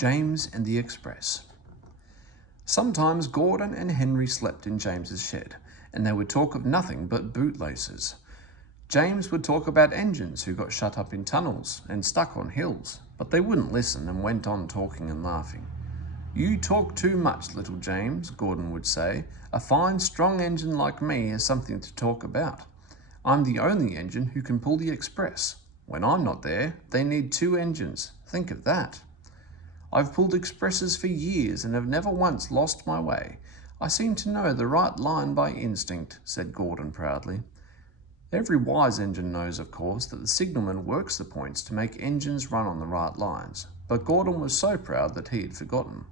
James and the Express. Sometimes Gordon and Henry slept in James's shed, and they would talk of nothing but bootlaces. James would talk about engines who got shut up in tunnels and stuck on hills, but they wouldn't listen and went on talking and laughing. "You talk too much, little James," Gordon would say. "A fine, strong engine like me has something to talk about. I'm the only engine who can pull the Express. When I'm not there, they need 2 engines. Think of that. I've pulled expresses for years and have never once lost my way. I seem to know the right line by instinct," said Gordon proudly. Every wise engine knows, of course, that the signalman works the points to make engines run on the right lines, but Gordon was so proud that he had forgotten.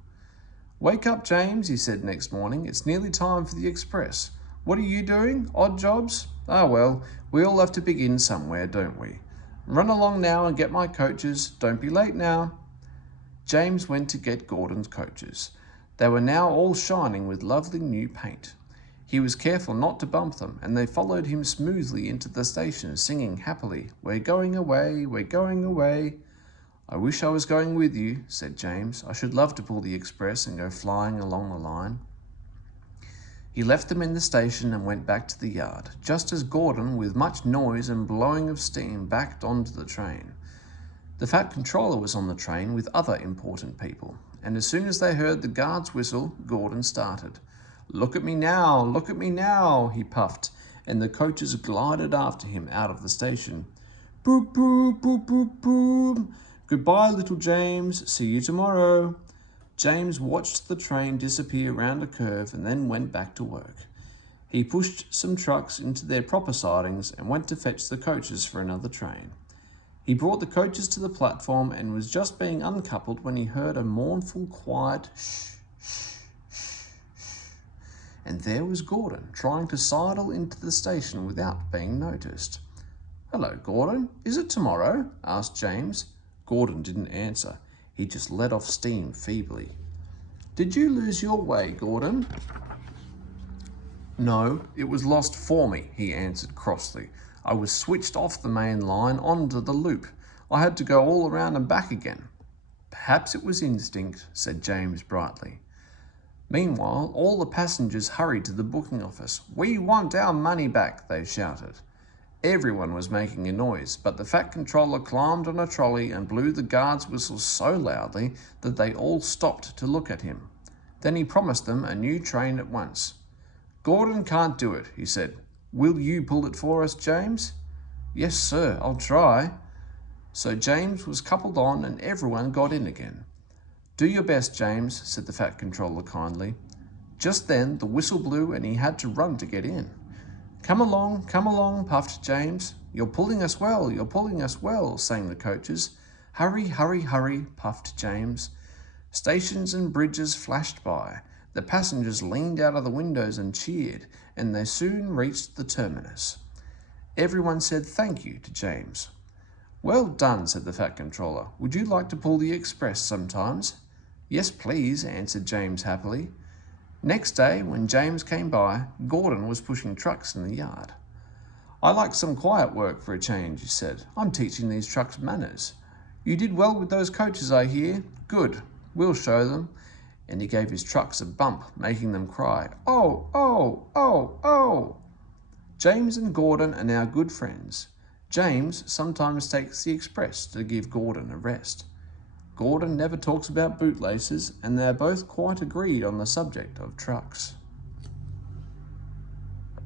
"Wake up, James," he said next morning. "It's nearly time for the Express. What are you doing? Odd jobs? Ah, well, we all have to begin somewhere, don't we? Run along now and get my coaches. Don't be late now." James went to get Gordon's coaches. They were now all shining with lovely new paint. He was careful not to bump them, and they followed him smoothly into the station, singing happily, "We're going away, we're going away." "I wish I was going with you," said James. "I should love to pull the Express and go flying along the line." He left them in the station and went back to the yard, just as Gordon, with much noise and blowing of steam, backed onto the train. The Fat Controller was on the train with other important people, and as soon as they heard the guard's whistle, Gordon started. "Look at me now, look at me now," he puffed, and the coaches glided after him out of the station. "Boop, boop, boop, boop, boop. Goodbye, little James. See you tomorrow." James watched the train disappear round a curve and then went back to work. He pushed some trucks into their proper sidings and went to fetch the coaches for another train. He brought the coaches to the platform and was just being uncoupled when he heard a mournful, quiet shh, shh, shh, shh. And there was Gordon trying to sidle into the station without being noticed. "Hello, Gordon. Is it tomorrow?" asked James. Gordon didn't answer. He just let off steam feebly. "Did you lose your way, Gordon?" "No, it was lost for me," he answered crossly. "I was switched off the main line onto the loop. I had to go all around and back again." "Perhaps it was instinct," said James brightly. Meanwhile, all the passengers hurried to the booking office. "We want our money back," they shouted. Everyone was making a noise, but the Fat Controller climbed on a trolley and blew the guard's whistle so loudly that they all stopped to look at him. Then he promised them a new train at once. "Gordon can't do it," he said. "Will you pull it for us, James?" "Yes, sir, I'll try." So James was coupled on and everyone got in again. "Do your best, James," said the Fat Controller kindly. Just then the whistle blew and he had to run to get in. Come along, puffed James. "You're pulling us well, you're pulling us well," sang the coaches. "Hurry, hurry, hurry," puffed James. Stations and bridges flashed by. The passengers leaned out of the windows and cheered, and they soon reached the terminus. Everyone said thank you to James. "Well done," said the Fat Controller. "Would you like to pull the Express sometimes?" "Yes, please," answered James happily. Next day, when James came by, Gordon was pushing trucks in the yard. "I like some quiet work for a change," he said. "I'm teaching these trucks manners. You did well with those coaches, I hear. Good. We'll show them." And he gave his trucks a bump, making them cry, "Oh, oh, oh, oh." James and Gordon are now good friends. James sometimes takes the Express to give Gordon a rest. Gordon never talks about bootlaces, and they are both quite agreed on the subject of trucks.